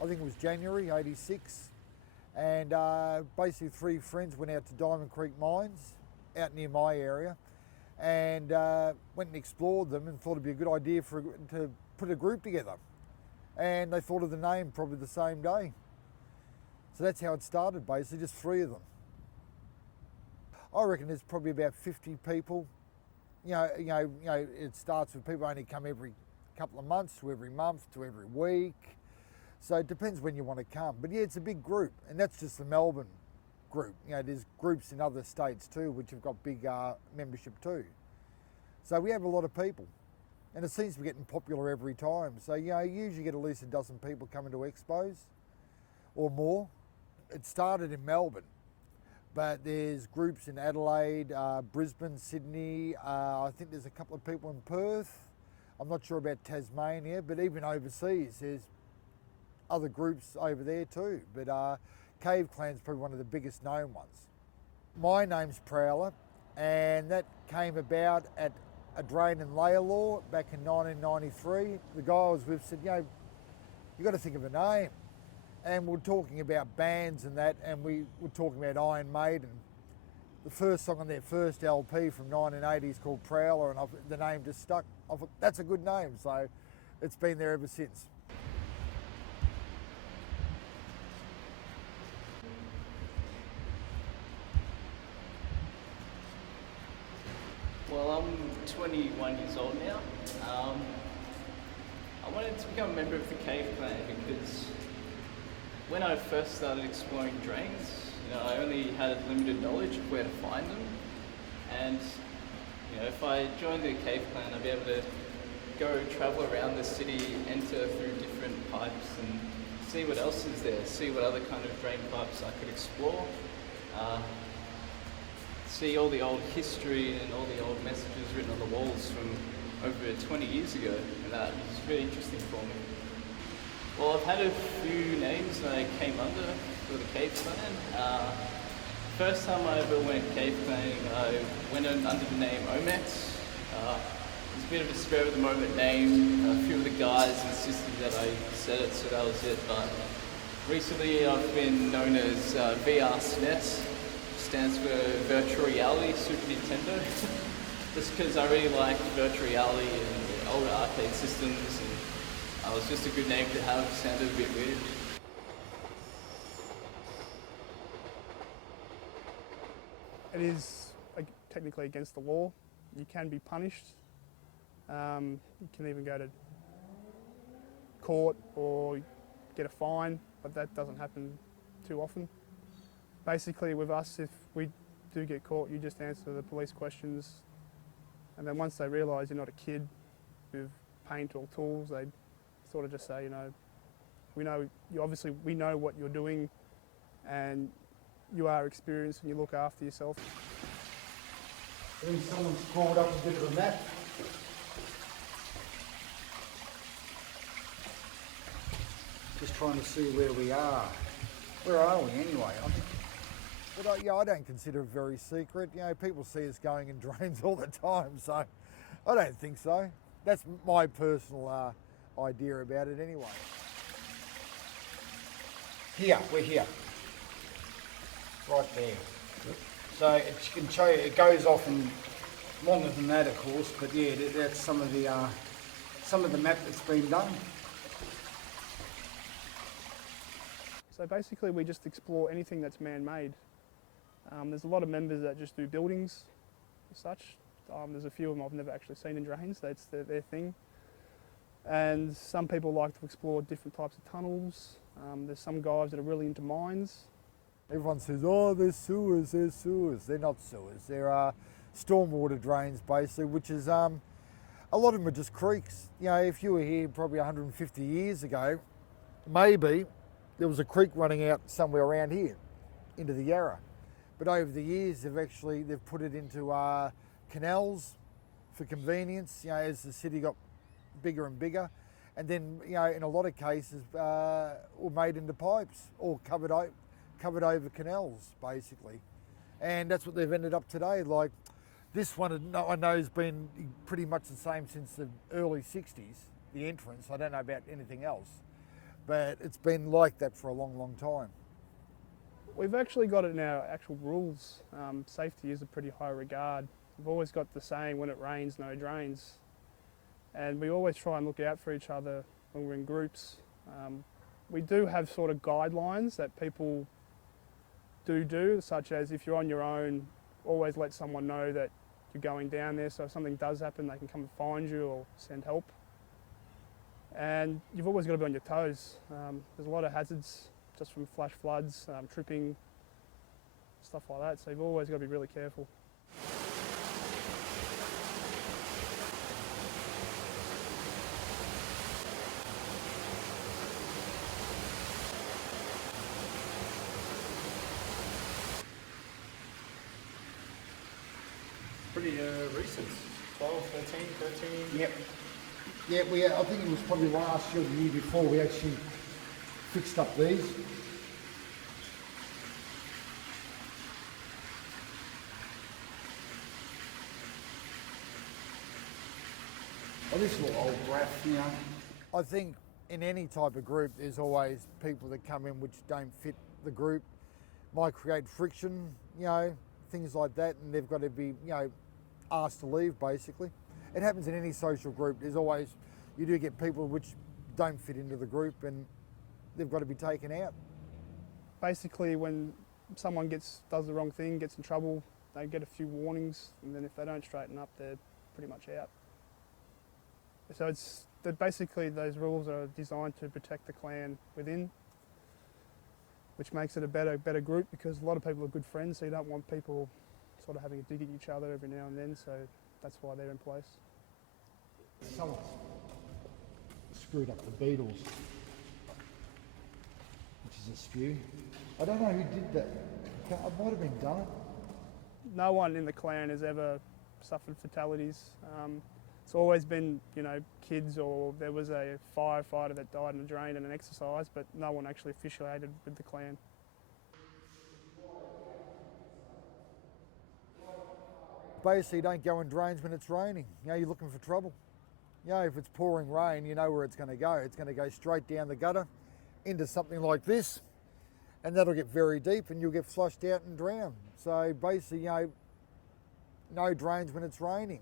I think it was January '86, and basically 3 friends went out to Diamond Creek Mines out near my area, and went and explored them and thought it'd be a good idea to put a group together. And they thought of the name probably the same day. So that's how it started, basically, just 3 of them. I reckon there's probably about 50 people. It starts with people only come every couple of months to every month to every week. So it depends when you want to come. But yeah, it's a big group, and that's just the Melbourne group. There's groups in other states too, which have got big membership too. So we have a lot of people, and it seems to be getting popular every time. So you usually get at least a dozen people coming to expos or more. It started in Melbourne, but there's groups in Adelaide, Brisbane, Sydney. I think there's a couple of people in Perth. I'm not sure about Tasmania, but even overseas, there's other groups over there too. But Cave Clan's probably one of the biggest known ones. My name's Prowler, and that came about at a drain in Laylaw back in 1993. The guy I was with said, you got to think of a name. And we were talking about bands and that, and we were talking about Iron Maiden. The first song on their first LP from 1980 is called Prowler, and the name just stuck. I thought, that's a good name, so it's been there ever since. Well, I'm 21 years old now. I wanted to become a member of the Cave Clan because when I first started exploring drains, I only had limited knowledge of where to find them. And if I joined the Cave Clan, I'd be able to go travel around the city, enter through different pipes and see what else is there, see what other kind of drain pipes I could explore, see all the old history and all the old messages written on the walls from over 20 years ago, and that was really interesting for me. Well, I've had a few names that I came under for the Cave Clan. First time I ever went cave clanning, I went under the name Omex. It's a bit of a spur of the moment name. A few of the guys insisted that I said it, so that was it. But recently I've been known as VR SNES, stands for Virtual Reality Super Nintendo. Just because I really like virtual reality and older arcade systems, and it was just a good name to have, sounded a bit weird. It is technically against the law. You can be punished. You can even go to court or get a fine, but that doesn't happen too often. Basically with us, if we do get caught, you just answer the police questions, and then once they realise you're not a kid with paint or tools, they sort of just say, we know we know what you're doing, and you are experienced and you look after yourself. Then someone's crawled up a bit of a map. Just trying to see where we are. Where are we anyway? I don't consider it very secret. People see us going in drains all the time, so I don't think so. That's my personal idea about it anyway. We're here. Right there. So it can show you, it goes off in longer than that, of course, but yeah, that's some of the map that's been done. So basically we just explore anything that's man-made. There's a lot of members that just do buildings as such. There's a few of them I've never actually seen in drains, that's their thing. And some people like to explore different types of tunnels. There's some guys that are really into mines. Everyone says, oh, there's sewers. They're not sewers. They're stormwater drains, basically, which is, a lot of them are just creeks. If you were here probably 150 years ago, maybe there was a creek running out somewhere around here into the Yarra. But over the years, they've put it into canals for convenience, as the city got bigger and bigger. And then, in a lot of cases, were made into pipes or covered over canals, basically. And that's what they've ended up today. Like this one, I know has been pretty much the same since the early 60s, the entrance. I don't know about anything else. but it's been like that for a long, long time. We've actually got it in our actual rules. Safety is a pretty high regard. We've always got the saying, when it rains, no drains. And we always try and look out for each other when we're in groups. We do have sort of guidelines that people do, such as if you're on your own, always let someone know that you're going down there, so if something does happen, they can come and find you or send help. And you've always got to be on your toes. There's a lot of hazards just from flash floods, tripping, stuff like that, so you've always got to be really careful. Pretty recent, 12, 13. Yep. Yeah, I think it was probably last year or the year before we actually fixed up these. Well, this little old graph, you know. I think in any type of group, there's always people that come in which don't fit the group, might create friction, you know, things like that, and they've got to be, you know, asked to leave, basically. It happens in any social group. There's always, you do get people which don't fit into the group and they've got to be taken out. Basically, when someone does the wrong thing, gets in trouble, they get a few warnings, and then if they don't straighten up, they're pretty much out. So it's that basically those rules are designed to protect the clan within, which makes it a better group, because a lot of people are good friends, so you don't want people sort of having a dig at each other every now and then, so that's why they're in place. Someone's screwed up the Beatles, which is a spew. I don't know who did that. It might have been done. No one in the clan has ever suffered fatalities. It's always been, you know, kids, or there was a firefighter that died in a drain and an exercise, but no one actually officiated with the clan. Basically, don't go in drains when it's raining. You know, you're looking for trouble. You know, if it's pouring rain, you know where it's going to go. It's going to go straight down the gutter into something like this, and that'll get very deep and you'll get flushed out and drowned. So basically, you know, no drains when it's raining.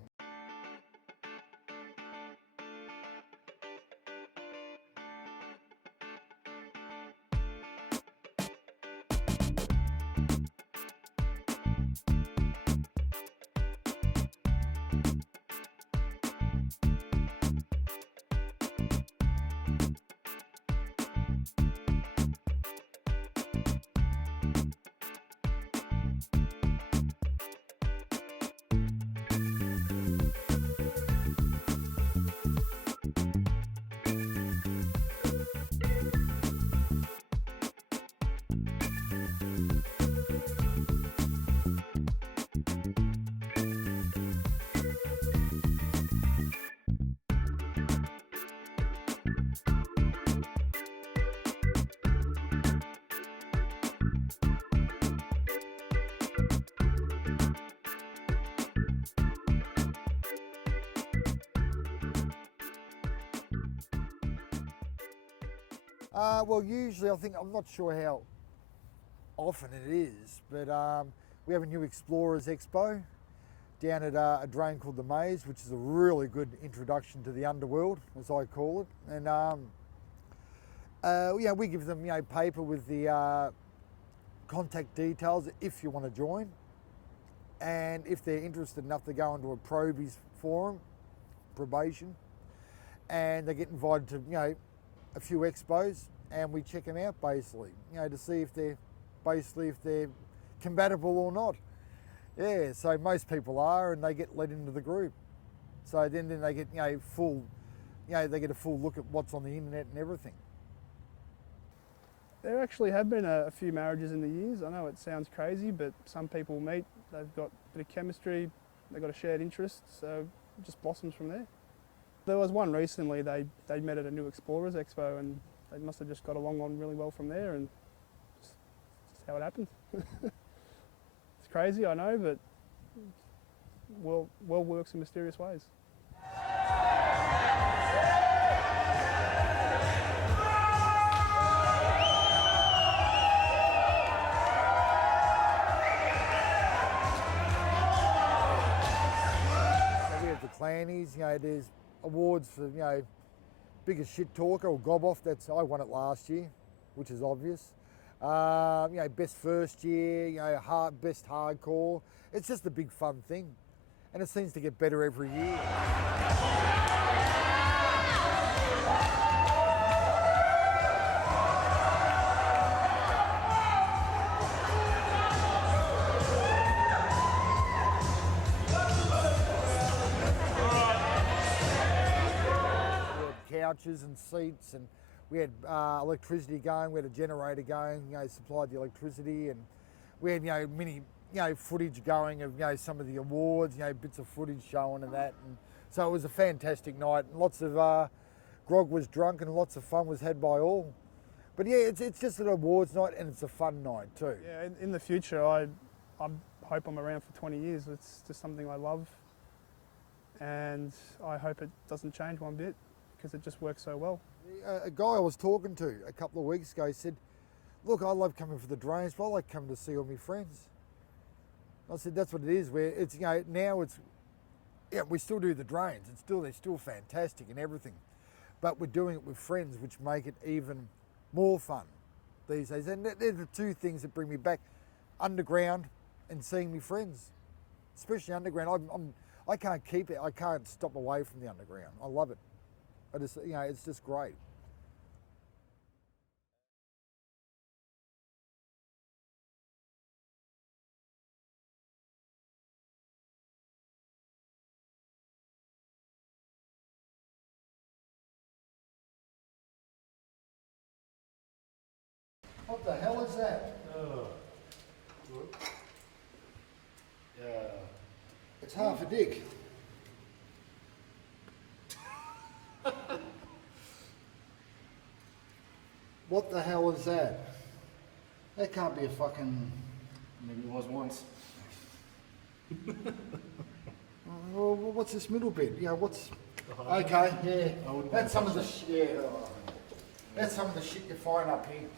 Well, usually I'm not sure how often it is, but we have a new Explorers Expo down at a drain called the Maze, which is a really good introduction to the underworld, as I call it. And you know, we give them, you know, paper with the contact details if you want to join, and if they're interested enough to go into a probies forum, probation, and they get invited to, you know, a few expos, and we check them out basically, you know, to see if they're compatible or not. Yeah, so most people are, and they get let into the group. So then they get, you know, they get a full look at what's on the internet and everything. There actually have been a few marriages in the years. I know it sounds crazy, but some people meet, they've got a bit of chemistry, they've got a shared interest, so it just blossoms from there. There was one recently, they met at a new Explorers Expo, and they must have just got along on really well from there, and just how it happened. It's crazy, I know, but world works in mysterious ways. there's awards for, biggest shit talker or gob off. I won it last year, which is obvious. Best first year, best hardcore. It's just a big fun thing, and it seems to get better every year. Couches and seats, and we had electricity going. We had a generator going, supplied the electricity, and we had mini footage going of some of the awards, bits of footage showing and that. And so it was a fantastic night. And lots of grog was drunk and lots of fun was had by all. But yeah, it's just an awards night and it's a fun night too. Yeah, in the future, I hope I'm around for 20 years. It's just something I love, and I hope it doesn't change one bit, because it just works so well. A guy I was talking to a couple of weeks ago said, look, I love coming for the drains, but I like coming to see all my friends. I said, that's what it is. Where it's, now it's, we still do the drains. They're still fantastic and everything, but we're doing it with friends, which make it even more fun these days. And they're the two things that bring me back: underground and seeing my friends, especially underground. I can't keep it. I can't stop away from the underground. I love it. It's just great. What the hell is that? Oh. Yeah. It's half a dick. What the hell is that? That can't be a fucking... Maybe it was once. Well, what's this middle bit? What's... Okay, yeah. That's some of the shit you find up here.